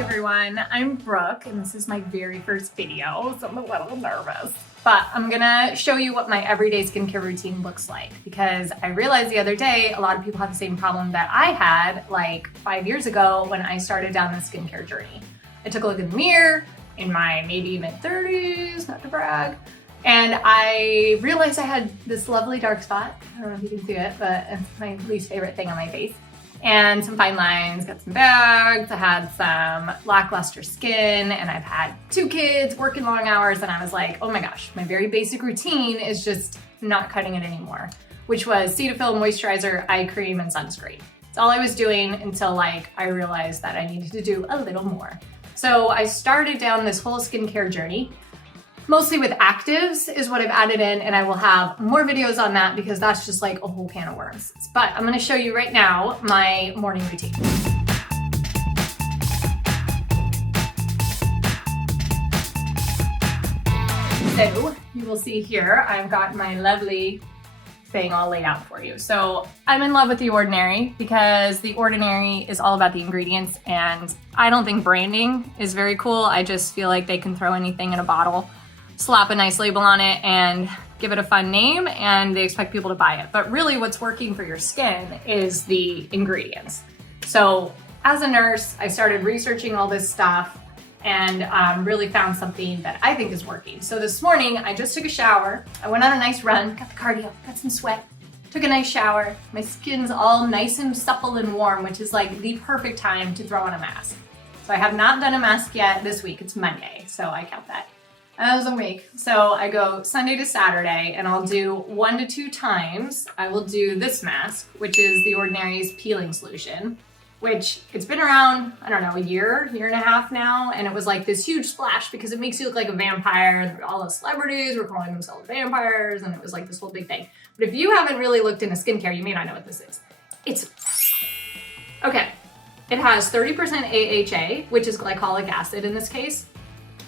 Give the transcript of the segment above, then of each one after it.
everyone, I'm Brooke and this is my very first video, so I'm a little nervous. But I'm gonna show you what my everyday skincare routine looks like because I realized the other day a lot of people have the same problem that I had like 5 years ago when I started down the skincare journey. I took a look in the mirror in my maybe mid-30s, not to brag, and I realized I had this lovely dark spot. I don't know if you can see it, but it's my least favorite thing on my face. And some fine lines, got some bags, I had some lackluster skin, and I've had 2 kids working long hours, and I was like, oh my gosh, my very basic routine is just not cutting it anymore, which was Cetaphil moisturizer, eye cream, and sunscreen. It's all I was doing until like I realized that I needed to do a little more. So I started down this whole skincare journey. Mostly with actives is what I've added in, and I will have more videos on that because that's just like a whole can of worms. But I'm gonna show you right now my morning routine. So you will see here, I've got my lovely thing all laid out for you. So I'm in love with The Ordinary because The Ordinary is all about the ingredients, and I don't think branding is very cool. I just feel like they can throw anything in a bottle, slap a nice label on it, and give it a fun name, and they expect people to buy it. But really what's working for your skin is the ingredients. So as a nurse, I started researching all this stuff and really found something that I think is working. So this morning, I just took a shower. I went on a nice run, got the cardio, got some sweat, took a nice shower. My skin's all nice and supple and warm, which is like the perfect time to throw on a mask. So I have not done a mask yet this week. It's Monday, so I count that as a week. So I go Sunday to Saturday, and I'll do 1 to 2 times. I will do this mask, which is The Ordinary's peeling solution, which it's been around, I don't know, a year and a half now. And it was like this huge splash because it makes you look like a vampire. All the celebrities were calling themselves vampires, and it was like this whole big thing. But if you haven't really looked into skincare, you may not know what this is. It's, okay. It has 30% AHA, which is glycolic acid in this case,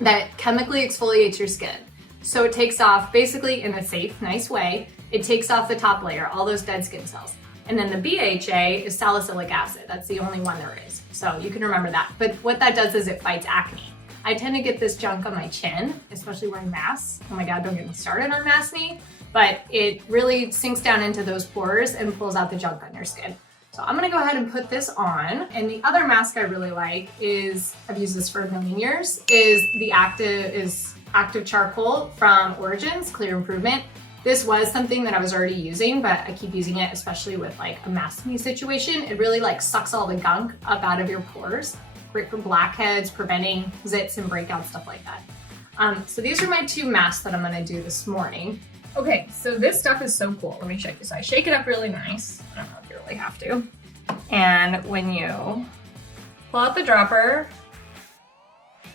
that chemically exfoliates your skin. So it takes off, basically in a safe, nice way, it takes off the top layer, all those dead skin cells. And then the BHA is salicylic acid. That's the only one there is. So you can remember that. But what that does is it fights acne. I tend to get this junk on my chin, especially wearing masks. Oh my God, don't get me started on maskne. But it really sinks down into those pores and pulls out the junk on your skin. So I'm gonna go ahead and put this on. And the other mask I really like is, I've used this for a million years, is the Active Charcoal from Origins, Clear Improvement. This was something that I was already using, but I keep using it, especially with like a maskne situation. It really like sucks all the gunk up out of your pores. Great for blackheads, preventing zits and breakouts, stuff like that. So these are my 2 masks that I'm gonna do this morning. Okay, so this stuff is so cool. Let me shake this. I shake it up really nice. I don't know if you really have to. And when you pull out the dropper,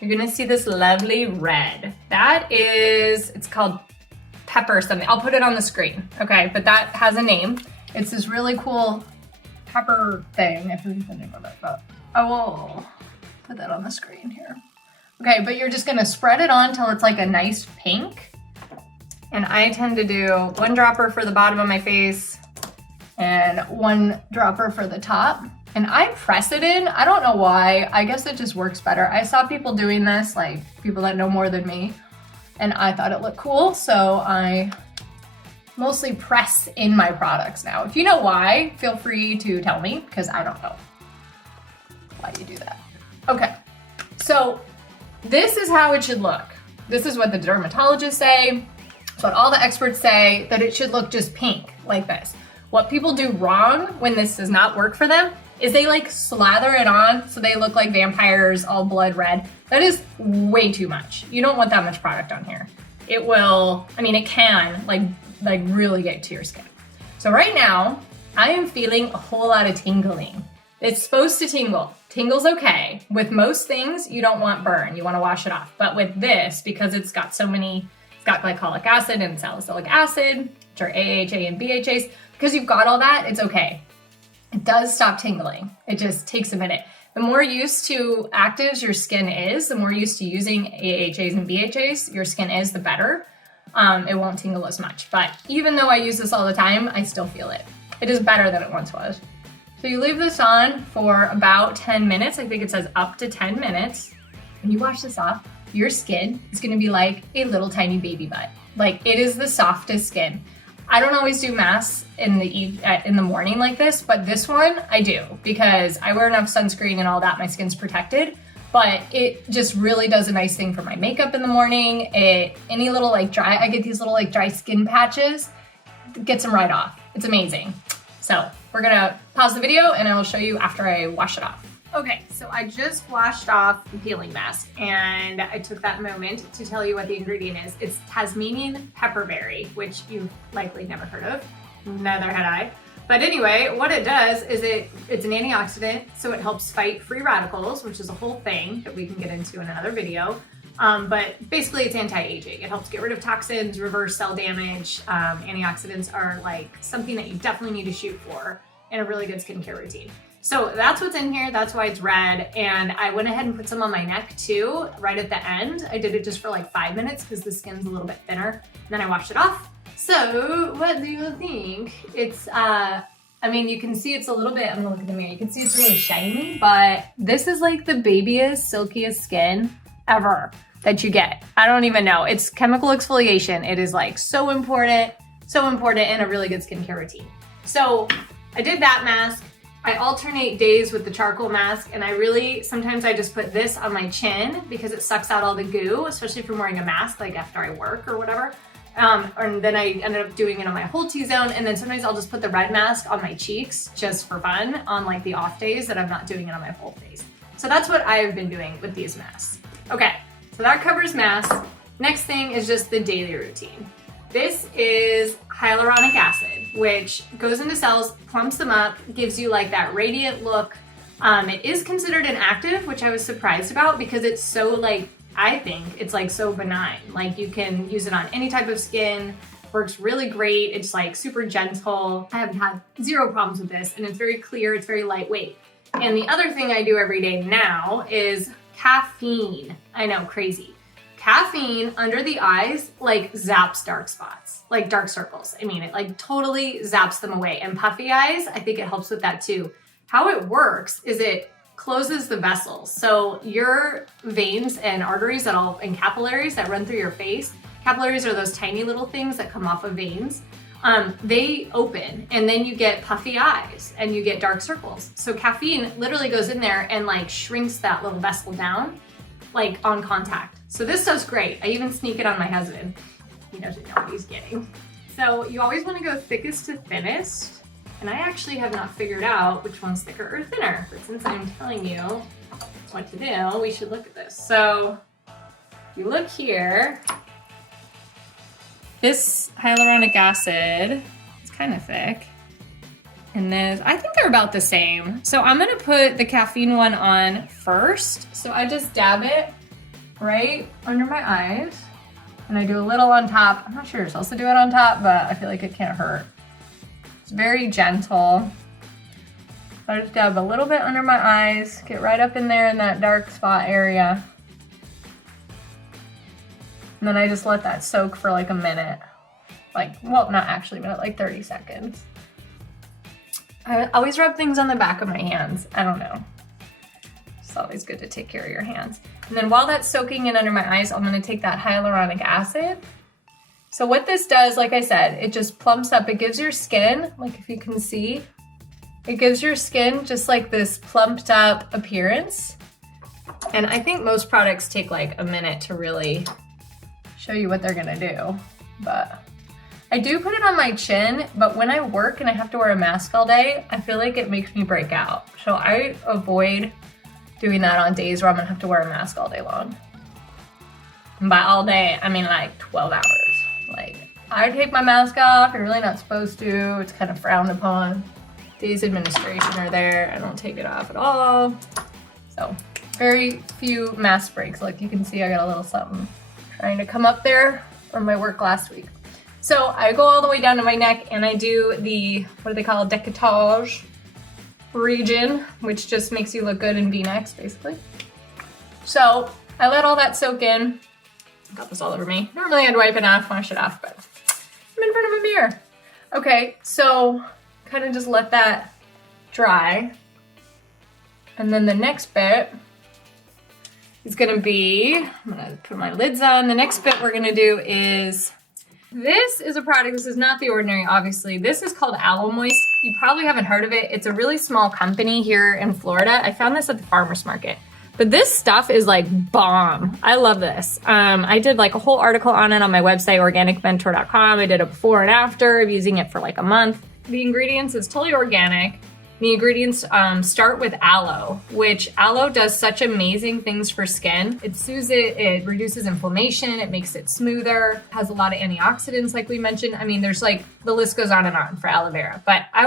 you're gonna see this lovely red. That is, it's called pepper something. I'll put it on the screen, okay? But that has a name. It's this really cool pepper thing. I forget the name of it, but I will put that on the screen here. Okay, but you're just gonna spread it on till it's like a nice pink. And I tend to do 1 dropper for the bottom of my face and 1 dropper for the top. And I press it in. I don't know why. I guess it just works better. I saw people doing this, like people that know more than me, and I thought it looked cool. So I mostly press in my products now. If you know why, feel free to tell me because I don't know why you do that. Okay, so this is how it should look. This is what the dermatologists say. It's what all the experts say, that it should look just pink like this. What people do wrong when this does not work for them is they like slather it on so they look like vampires, all blood red. That is way too much. You don't want that much product on here. It will, I mean, it can like really get to your skin. So right now, I am feeling a whole lot of tingling. It's supposed to tingle. Tingle's okay. With most things, you don't want burn. You want to wash it off. But with this, because it's got so many, it's got glycolic acid and salicylic acid, which are AHA and BHAs, because you've got all that, it's okay. It does stop tingling. It just takes a minute. The more used to actives your skin is, the more used to using AHAs and BHAs your skin is, the better. It won't tingle as much. But even though I use this all the time, I still feel it. It is better than it once was. So you leave this on for about 10 minutes. I think it says up to 10 minutes. When you wash this off, your skin is gonna be like a little tiny baby butt. Like, it is the softest skin. I don't always do masks in the morning like this, but this one I do because I wear enough sunscreen and all that, my skin's protected. But it just really does a nice thing for my makeup in the morning. Any little like dry, I get these little like dry skin patches, gets them right off. It's amazing. So we're gonna pause the video and I will show you after I wash it off. Okay, so I just washed off the peeling mask and I took that moment to tell you what the ingredient is. It's Tasmanian pepperberry, which you've likely never heard of. Neither had I. But anyway, what it does is it's an antioxidant, so it helps fight free radicals, which is a whole thing that we can get into in another video. But basically it's anti-aging. It helps get rid of toxins, reverse cell damage. Antioxidants are like something that you definitely need to shoot for in a really good skincare routine. So that's what's in here, that's why it's red. And I went ahead and put some on my neck too, right at the end. I did it just for like 5 minutes because the skin's a little bit thinner. And then I washed it off. So what do you think? It's, I mean, you can see it's a little bit, I'm gonna look at the mirror, you can see it's really shiny, but this is like the babiest, silkiest skin ever that you get. I don't even know. It's chemical exfoliation. It is like so important in a really good skincare routine. So I did that mask. I alternate days with the charcoal mask, and sometimes I just put this on my chin because it sucks out all the goo, especially if I'm wearing a mask, like after I work or whatever. And then I ended up doing it on my whole T-zone, and then sometimes I'll just put the red mask on my cheeks just for fun on like the off days that I'm not doing it on my whole face. So that's what I've been doing with these masks. Okay, so that covers masks. Next thing is just the daily routine. This is hyaluronic acid, which goes into cells, plumps them up, gives you like that radiant look. It is considered an active, which I was surprised about because it's so like, I think it's like so benign. Like you can use it on any type of skin, works really great. It's like super gentle. I have had zero problems with this and it's very clear, it's very lightweight. And the other thing I do every day now is caffeine. I know, crazy. Caffeine under the eyes like zaps dark spots, like dark circles. I mean, it like totally zaps them away. And puffy eyes, I think it helps with that too. How it works is it closes the vessels. So your veins and arteries and capillaries that run through your face, capillaries are those tiny little things that come off of veins. They open and then you get puffy eyes and you get dark circles. So caffeine literally goes in there and like shrinks that little vessel down, like on contact. So this stuff's great. I even sneak it on my husband. He doesn't know what he's getting. So you always want to go thickest to thinnest. And I actually have not figured out which one's thicker or thinner, but since I'm telling you what to do, we should look at this. So if you look here, this hyaluronic acid is kind of thick. And this, I think they're about the same. So I'm gonna put the caffeine one on first. So I just dab it right under my eyes. And I do a little on top. I'm not sure you're supposed to do it on top, but I feel like it can't hurt. It's very gentle. So I just dab a little bit under my eyes, get right up in there in that dark spot area. And then I just let that soak for like a minute. Like, well, not actually a minute, like 30 seconds. I always rub things on the back of my hands. I don't know. It's always good to take care of your hands. And then while that's soaking in under my eyes, I'm gonna take that hyaluronic acid. So what this does, like I said, it just plumps up. It gives your skin, like if you can see, it gives your skin just like this plumped up appearance. And I think most products take like a minute to really show you what they're gonna do. But I do put it on my chin, but when I work and I have to wear a mask all day, I feel like it makes me break out. So I avoid doing that on days where I'm gonna have to wear a mask all day long. And by all day, I mean like 12 hours. Like, I take my mask off, you're really not supposed to, it's kind of frowned upon. Days administration are there, I don't take it off at all. So, very few mask breaks. Like you can see I got a little something trying to come up there from my work last week. So I go all the way down to my neck and I do the, what do they call it, décolletage region, which just makes you look good in V-necks, basically. So I let all that soak in. Got this all over me. Normally I'd wipe it off, wash it off, but I'm in front of a mirror. Okay, so kind of just let that dry. And then the next bit is gonna be, I'm gonna put my lids on. The next bit we're gonna do is, this is a product, this is not The Ordinary, obviously. This is called Aloe Moist. You probably haven't heard of it. It's a really small company here in Florida. I found this at the farmer's market. But this stuff is like bomb. I love this. I did like a whole article on it on my website, organicmentor.com. I did a before and after of using it for like a month. The ingredients is totally organic. The ingredients start with aloe, which aloe does such amazing things for skin. It soothes it, it reduces inflammation, it makes it smoother, has a lot of antioxidants like we mentioned. I mean, there's like, the list goes on and on for aloe vera. But I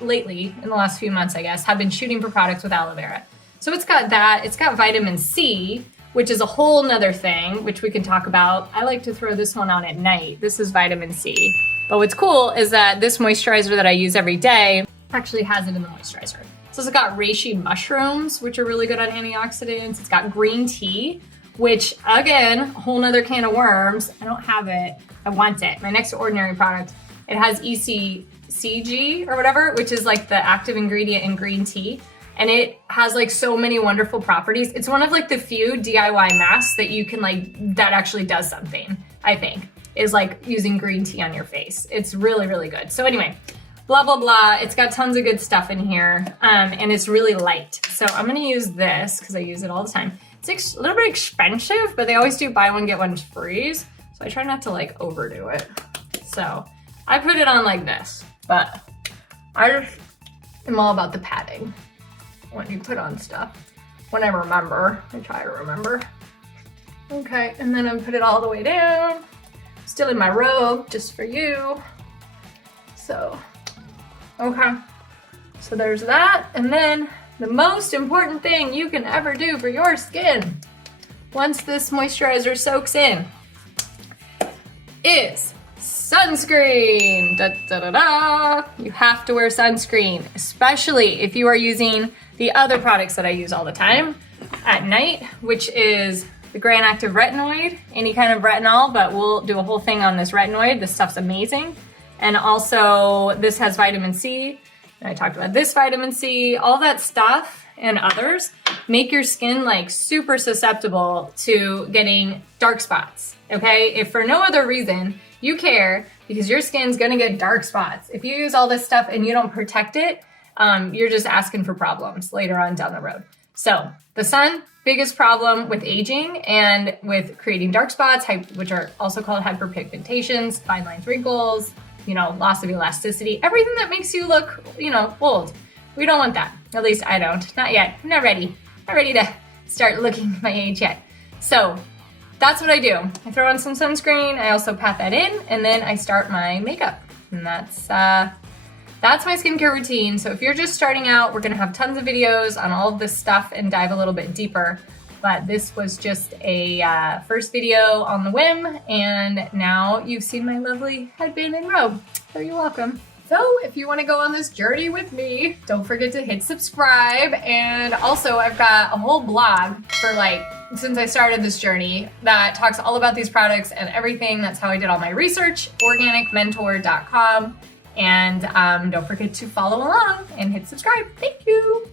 lately, in the last few months, I guess, have been shooting for products with aloe vera. So it's got that, it's got vitamin C, which is a whole nother thing, which we can talk about. I like to throw this one on at night. This is vitamin C. But what's cool is that this moisturizer that I use every day actually has it in the moisturizer. So it's got reishi mushrooms, which are really good on antioxidants. It's got green tea, which again, a whole nother can of worms. I don't have it, I want it. My next Ordinary product, it has ECCG or whatever, which is like the active ingredient in green tea. And it has like so many wonderful properties. It's one of like the few DIY masks that you can like, that actually does something, I think, is like using green tea on your face. It's really, really good. So anyway, blah, blah, blah. It's got tons of good stuff in here, and it's really light. So I'm gonna use this because I use it all the time. It's a little bit expensive, but they always do buy one, get one free. So I try not to like overdo it. So I put it on like this, but I just am all about the padding when you put on stuff. When I remember, I try to remember. Okay, and then I put it all the way down. Still in my robe, just for you. So. Okay, so there's that. And then the most important thing you can ever do for your skin, once this moisturizer soaks in, is sunscreen. Da, da, da, da. You have to wear sunscreen, especially if you are using the other products that I use all the time at night, which is the Grand Active Retinoid, any kind of retinol, but we'll do a whole thing on this retinoid. This stuff's amazing. And also this has vitamin C. And I talked about this vitamin C, all that stuff and others make your skin like super susceptible to getting dark spots. Okay, if for no other reason, you care because your skin's gonna get dark spots. If you use all this stuff and you don't protect it, you're just asking for problems later on down the road. So the sun, biggest problem with aging and with creating dark spots, which are also called hyperpigmentations, fine lines, wrinkles, you know, loss of elasticity, everything that makes you look, you know, old. We don't want that. At least I don't. Not yet. I'm not ready. Not ready to start looking my age yet. So that's what I do. I throw on some sunscreen. I also pat that in, and then I start my makeup. And that's my skincare routine. So if you're just starting out, we're gonna have tons of videos on all of this stuff and dive a little bit deeper. But this was just a first video on the whim, and now you've seen my lovely headband and robe. So you're welcome. So if you want to go on this journey with me, don't forget to hit subscribe. And also I've got a whole blog for since I started this journey that talks all about these products and everything. That's how I did all my research, organicmentor.com. And don't forget to follow along and hit subscribe. Thank you.